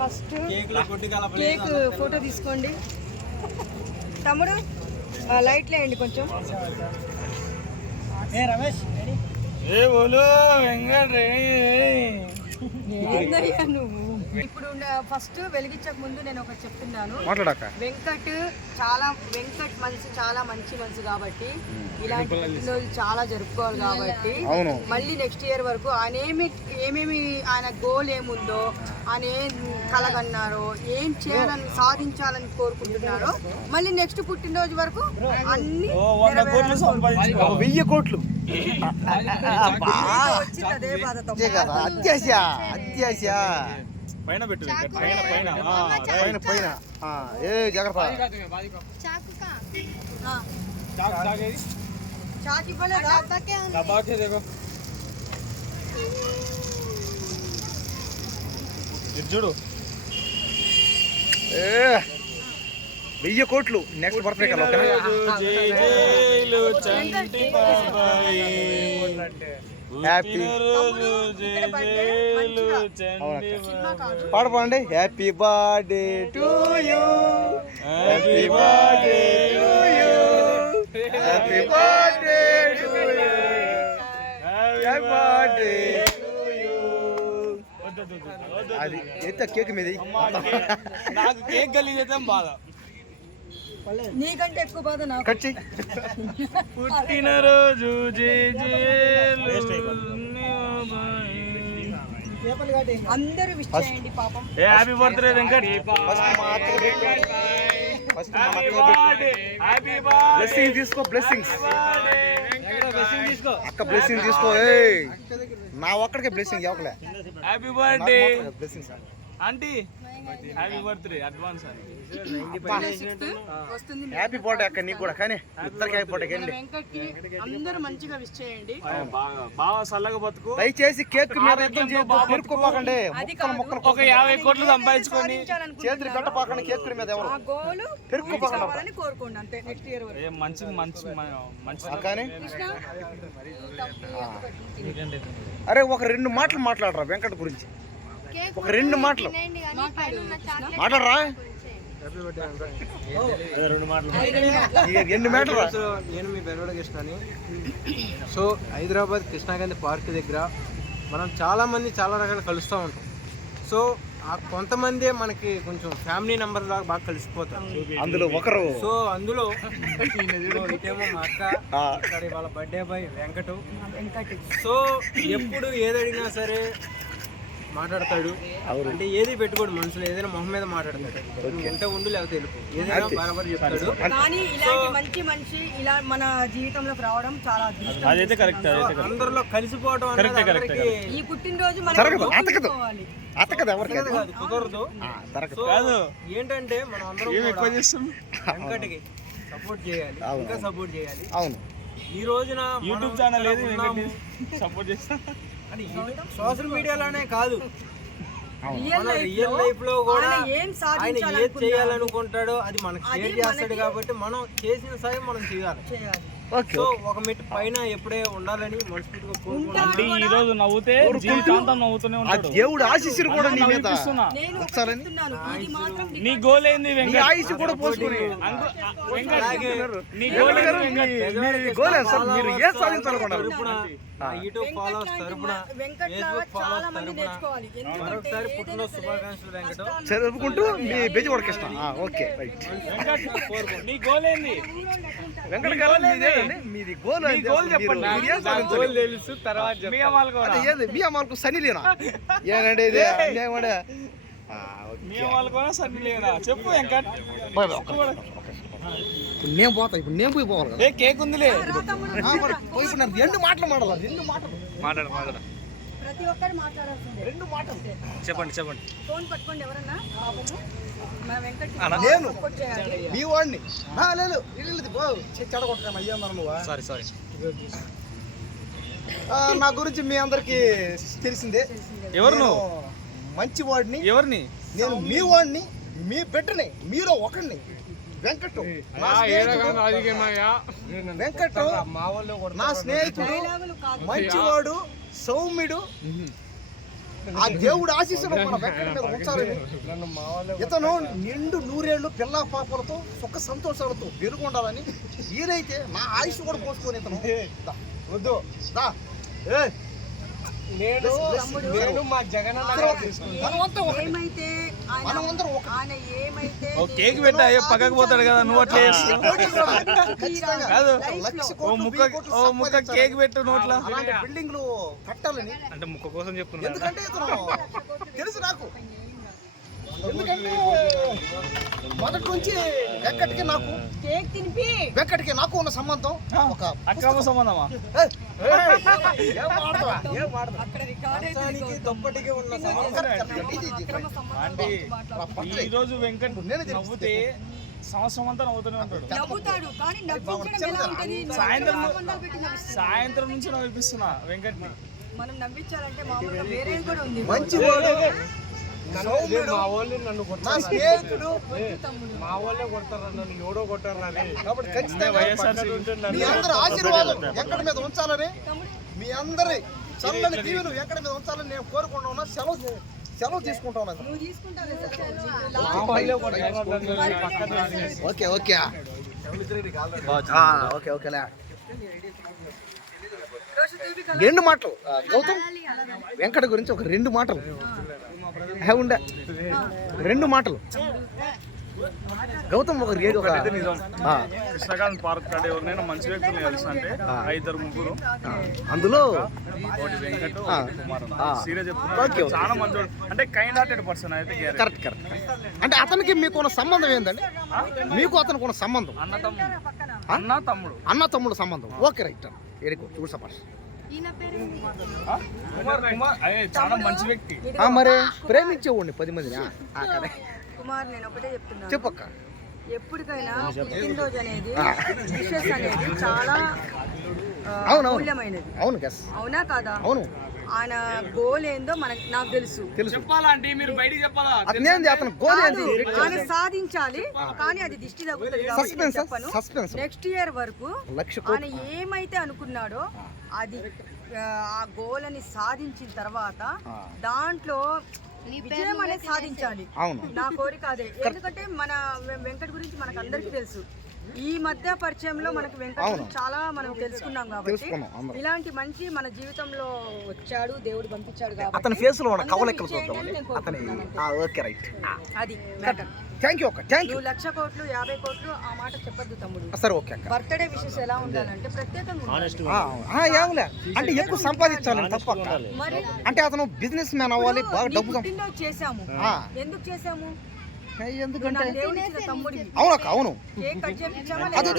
First cake photo తీసుకోండి తమ్ముడు. లైట్లు వేయండి కొంచెం. రమేష్ ఏందయ్యా నువ్వు? ఇప్పుడు ఫస్ట్ వెలిగించక ముందు నేను ఒకటి చెప్తున్నాను. వెంకట్ మనసు చాలా మంచి మనసు కాబట్టి ఇలాంటి రోజులు చాలా జరుపుకోవాలి కాబట్టి మళ్ళీ నెక్స్ట్ ఇయర్ వరకు ఆయన ఏమేమి ఆయన గోల్ ఏముందో ఆయన ఏం కలగన్నారో ఏం చేయాలని సాధించాలని కోరుకుంటున్నారో మళ్ళీ నెక్స్ట్ పుట్టినరోజు వరకు అన్ని 1000 కోట్లు వచ్చింది. అదే బాధ పైన పెట్టు పైన ఏ జాగ్రత్త. చాక్ ఇవ్వలేదా? చూడు 1000 కోట్లు నెక్స్ట్ బర్త్డే కదా. పాడపండి. Happy birthday to you, happy birthday to you, happy birthday to you, happy birthday to you. అది ఎంత కేక్ మీద నాకు కేక్ గలీజేద్దాం బాధ, నీకంటే ఎక్కువ బాధ నాకు. కట్ చెయ్యి. పుట్టినరోజు అందరూ విష్ చేయండి పాపం. Happy birthday Venkat. బ్లెస్సింగ్ తీసుకో, బ్లెస్సింగ్స్ అక్క బ్లెస్సింగ్ తీసుకో. నా ఒక్కడికే బ్లెస్సింగ్ ఇవ్వకలే. Happy birthday blessings aunty, happy birthday advance. Happy birthday అక్క నీకు కూడా. కానీ ఇద్దరికి హ్యాపీ బర్త్డే కండి. అందరూ మంచిగా విష్ చేయండి. బాగా చల్లగా బతుకు. దయచేసి కేక్ మీద పెరుక్కోపాకండి. ముక్కలు ఒక 50 కోట్లు సంపాదించుకొని చేతులు పెట్టపాకండి. కేక్ మీద ఎవరు పెరుక్కోపాకండి. కోరుకోండి అంతే. నెక్స్ట్ ఇయర్ మంచి కానీ అరే ఒక 2 మాటలు మాట్లాడరా వెంకట గురించి. ఒక 2 మాటలు మాట్లాడరా. 2 మాటలు. నేను మీ బెరవడ కృష్ణని. సో హైదరాబాద్ కృష్ణాగాంధీ పార్క్ దగ్గర మనం చాలామంది చాలా రకాలు కలుస్తూ ఉంటాం. సో ఆ కొంతమందే మనకి కొంచెం ఫ్యామిలీ మెంబర్ లాగా బాగా కలిసిపోతారు. అందులో ఒకరు. సో అందులో ఇటేమో మా అక్క, ఇక్కడ వాళ్ళ బర్త్డే బాయ్ వెంకటు. సో ఎప్పుడు ఏది అడిగినా సరే మాట్లాడతాడు. అంటే ఏది పెట్టుకోడు మనసులో, ఏదైనా మొహం మీద మాట్లాడతాడు. ఎంత ఉండు లేకపోతే తెలుపు ఏదైనా బరాబర్ చెప్తాడు. కానీ ఇలాంటి మంచి మనిషి ఇలా మన జీవితంలోకి రావడం చాలా అందరిలో కలిసిపోవడం అనేది ఈ పుట్టినరోజు కుదరదు. ఏంటంటే మనం అందరం వెంకటికి సపోర్ట్ చేయాలి, ఇంకా సపోర్ట్ చేయాలి. అవును, ఈ రోజున యూట్యూబ్ ఛానల్ ఏది సపోర్ట్ చేస్తా. సోషల్ మీడియాలోనే కాదు, రియల్ లైఫ్ లో కూడా ఆయన ఏది చేయాలనుకుంటాడో అది మనకు షేర్ చేస్తాడు. కాబట్టి మనం చేసిన సాయం మనం చేయాలి. సో ఒక మెట్టు పైన ఎప్పుడే ఉండాలని మనస్ఫూర్తిగా కోరుకుంటున్నాను. ఈ రోజు నవ్వుతే జీవితాంతం నవ్వుతూనే ఉంటాడు. దేవుడు ఆశీస్సులు కూడా నీ మీద. నీ గోల్ ఏంది వెంకట్? ఆయుష్ కూడా పోసుకుని నీ గోల్ మీరు ఏ సాధించాలనుకున్నారు? యూట్యూబ్ ఫాలోవర్స్ తరపున, ఫేస్బుక్ ఫాలోవర్స్ తరపున మరొకసారి పుట్టినరోజు శుభాకాంక్షలు వెంకట. చదువుకుంటూ మీ బెజి కొడకిస్తా. Okay right. నీ గోల్ ఏంది వెంకట గారు? మీది గోల్ చెప్పండి. తెలుసు తర్వాత మీ అమ్మాలకు సని లేనా ఏనండి? ఇది సన్ని లేదా చెప్పు వెంకట్. నేను పోతా. ఇప్పుడు నేను పోవాలి కదా. కేక్ ఉందిలే. పోయి 2 మాటలు మాట్లాడాలి. 2 మాటలు మాట్లాడు. ప్రతి ఒక్కరు మాట్లాడాల్సిందే. 2 మాటలు చెప్పండి. ఫోన్ పట్టుకోండి ఎవరన్నా. నేను మీ వాడిని లేదు చెడగొట్టా. అయ్యా నువ్వు సారీ. నా గురించి మీ అందరికి తెలిసిందే. ఎవరు నువ్వు? మంచి వాడిని. ఎవరిని? నేను మీ వాడిని, మీ బిడ్డని, మీలో ఒకడిని. వెంకట్ నా స్నేహితుడు, మంచివాడు, సౌమ్యుడు, ఆ దేవుడు ఆశీస్సులు మన వెంకట మీద ఉంచాలని ఇతను నిండు నూరేళ్లు పిల్ల పాపలతో సుఖ సంతోషాలతో వెలుగొండాలని ఈయనైతే నా ఆయుష్ కూడా పోసుకొని ఇతను వద్దు నేను మా జగన్ ఏమైతే మనమందరం ఒక ఓ కేక్ పెట్టా పక్కకు పోతాడు కదా నువ్వు అట్లా చేస్తున్నావు. కాదు ఓ ముక్క కేక్ పెట్టు నోట్లా అలాంటి బిల్డింగ్లు కట్టాలని అంటే ముక్క కోసం చెప్తున్నా. ఎందుకంటే ఇతను తెలుసు నాకు ఎందుకంటే మొదటి నుంచి వెంకట్కి నాకు కేక్ తినిపి వెంకట్కి నాకు ఉన్న సంబంధం ఒక అక్రమ సంబంధమా? ఏం వాడతావా? ఏం వాడతావా? అక్కడ రికార్డ్ దానికి దుప్పటికి ఉన్న అంటే ఈ రోజు వెంకట్ నవ్వుతే సంవత్సరం అంతా నవ్వుతూనే ఉంటాడు. నవ్వుతాడు కానీ నవ్వించడం ఎలా ఉంటది? సాయంత్రం సంబంధాలు పెట్టి నవ్విస్తాడు. సాయంత్రం నుంచి నవ్విస్తున్నా వెంకట్ ని. మనం నవ్వించాలంటే మామూలుగా వేరేది కూడా ఉంది. మంచివాడు మా వాళ్ళు నన్ను నా స్నేహితుడు మా వాళ్ళే కొడతారు నన్ను ఎవడో కొట్టారు కాబట్టి ఖచ్చితంగా వైఎస్ఆర్సీపీ మీ అందరి ఆశీర్వాదం వెంకట మీద ఉంచాలని మీ అందరి చల్లని దీవెను వెంకట మీద ఉంచాలని నేను కోరుకుంటా ఉన్నా. సెలవు తీసుకుంటా ఉన్నాను. నువ్వు తీసుకుంటావు ఓకే ఓకే ఓకే ఓకేలే రెండు మాటలు గౌతమ్ వెంకట గురించి ఒక రెండు మాటలు ఉండే రెండు మాటలు గౌతమ్ ఒక కృష్ణకాంత్ పార్క్ కాడ ఎవరినైనా మంచి వ్యక్తులు తెలుసు అంటే 5-3 అందులో ఒకటి వెంకట్ కుమార్ సీరియస్ ఓకే, చెప్తున్నా. ఓకే. చాలా మంచోడు అంటే కైండ్ హార్టెడ్ పర్సన్ అయితే guarantee. కరెక్ట్ అంటే అతనికి మీకు ఉన్న సంబంధం ఏందండి? మీకు అతనికి ఉన్న సంబంధం అన్న తమ్ముడు అన్న తమ్ముడు సంబంధం. ఓకే రైట్ వెరీ గుడ్ చూడు సపాష్. కుమార్ అదే చాలా మంచి వ్యక్తి. మరి ప్రేమించేవాడిని 10 మందిని కదా కుమార్ నేను ఒకటే చెప్తున్నాను, చెప్పక్క. ఎప్పటికైనా పుట్టినరోజు అనేది విషెస్ అనేది చాలా అవునవును మూల్యమైనది. అవును గస్ అవునా కాదా? అవును ఆయన గోల్ ఏందో నాకు తెలుసు. చెప్పాలా అంటే మీరు బయటికి చెప్పాలా? అతనేంది అతను గోల్ ఏంది? ఆయన సాధించాలి కానీ అది దిష్టి తగ్గుతుంది కాబట్టి నేను చెప్పను. సస్పెన్స్ నెక్స్ట్ ఇయర్ వరకు 1,00,000 ఆయన ఏమైతే అనుకున్నాడో అది ఆ గోల్ అని సాధించిన తర్వాత దాంట్లో విజయం అనేది సాధించాలి. అవును నా కోరిక అదే. ఎందుకంటే మన వెంకట్ గురించి మనకు అందరికీ తెలుసు. ఈ మధ్య పరిచయంలో మనకు వెంకట్ గురించి చాలా మనం తెలుసుకున్నాం కాబట్టి ఇలాంటి మంచి మన జీవితంలో వచ్చాడు, దేవుడు పంపించాడు కాబట్టి అతని ఫేస్ లో ఉన్న కవలెక్కలు చూద్దాం అతని. ఓకే రైట్ అది మ్యాటర్. థ్యాంక్ యూ అక్క, థ్యాంక్ యూ. నువ్వు 1,00,000 కోట్లు 50 కోట్లు ఆ మాట చెప్పొద్దు తమ్ముడు. సరే ఓకే అక్క. బర్త్డే విషెస్ ఎలా ఉండాలంటే ప్రత్యేకంగా ఉండాలి. ఏమలే అంటే ఎక్కువ సంపాదించాలని తప్ప అక్క. మరి అంటే అతను బిజినెస్ మ్యాన్ అవ్వాలి, బాగా డబ్బు పుట్టినరోజు చేసాము. ఎందుకు చేసాము? ఎందుకంటే దేవుడు ఇచ్చిన తమ్ముడికి అవునక్క అవును కేక్ కట్ చేయించామా అది